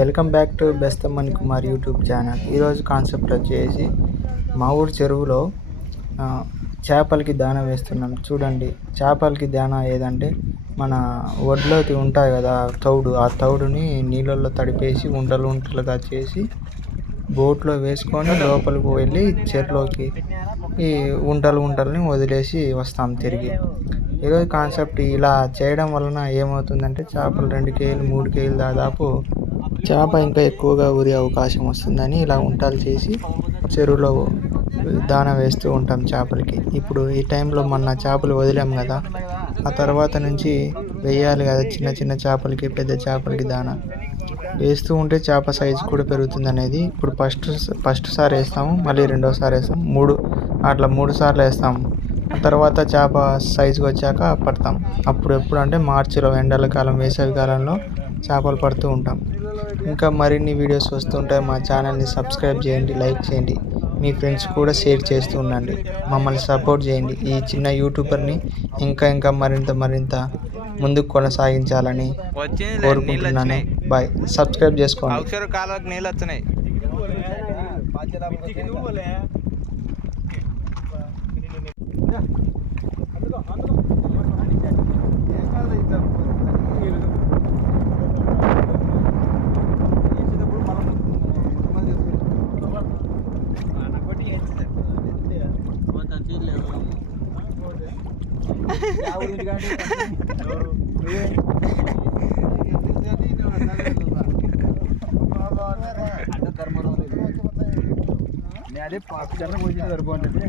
Welcome back to బెస్తమణి Kumar YouTube channel. ఈరోజు concept వచ్చేసి మా ఊరు చెరువులో చేపలకి దాన వేస్తున్నాం. చూడండి చేపలకి దాన ఏదంటే మన ఒడ్లోకి ఉంటాయి కదా తౌడు. ఆ తౌడుని నీళ్ళల్లో తడిపేసి ఉండలు ఉంటలుగా చేసి బోట్లో వేసుకొని లోపలికి వెళ్ళి చెరువులోకి ఈ ఉండలు ఉండలని వదిలేసి వస్తాం తిరిగి. ఈరోజు కాన్సెప్ట్ ఇలా చేయడం వలన ఏమవుతుందంటే చేపలు రెండు కేజీలు మూడు కేజీలు దాదాపు చేప ఇంకా ఎక్కువగా ఊరే అవకాశం వస్తుందని ఇలా ఉంటాలు చేసి చెరువులో దాన వేస్తూ ఉంటాం చేపలకి. ఇప్పుడు ఈ టైంలో మొన్న చేపలు వదిలాం కదా ఆ తర్వాత నుంచి వేయాలి కదా చిన్న చిన్న చేపలకి పెద్ద చేపలకి దాన వేస్తూ ఉంటే చేప సైజు కూడా పెరుగుతుంది అనేది ఇప్పుడు ఫస్ట్ ఫస్ట్ సారి వేస్తాము మళ్ళీ రెండోసారి వేస్తాం మూడు అట్లా మూడు సార్లు వేస్తాము. ఆ తర్వాత చేప సైజుకి వచ్చాక పడతాం. అప్పుడు ఎప్పుడు అంటే మార్చిలో ఎండల కాలం వేసవి కాలంలో చేపలు పడుతూ ఉంటాం. ఇంకా మరిన్ని వీడియోస్ వస్తుంటాయి మా ఛానల్ని సబ్స్క్రైబ్ చేయండి లైక్ చేయండి. మీ ఫ్రెండ్స్ కూడా షేర్ చేస్తూ ఉండండి. మమ్మల్ని సపోర్ట్ చేయండి. ఈ చిన్న యూట్యూబర్ని ఇంకా ఇంకా మరింత మరింత ముందుకు కొనసాగించాలని కోరుకుంటున్నాను. బాయ్. సబ్స్క్రైబ్ చేసుకోండి. అదే చెర్ర పోయింది సరిపోతుంది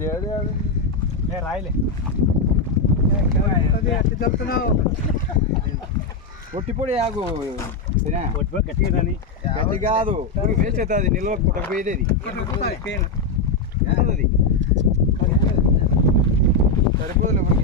లేదు ఏ రాయలే పొట్టిపొడి ఆగు గట్టి కాదు వేస్ట్ అవుతుంది నిల్వ కుట్టకపోయేది అది సరిపోదు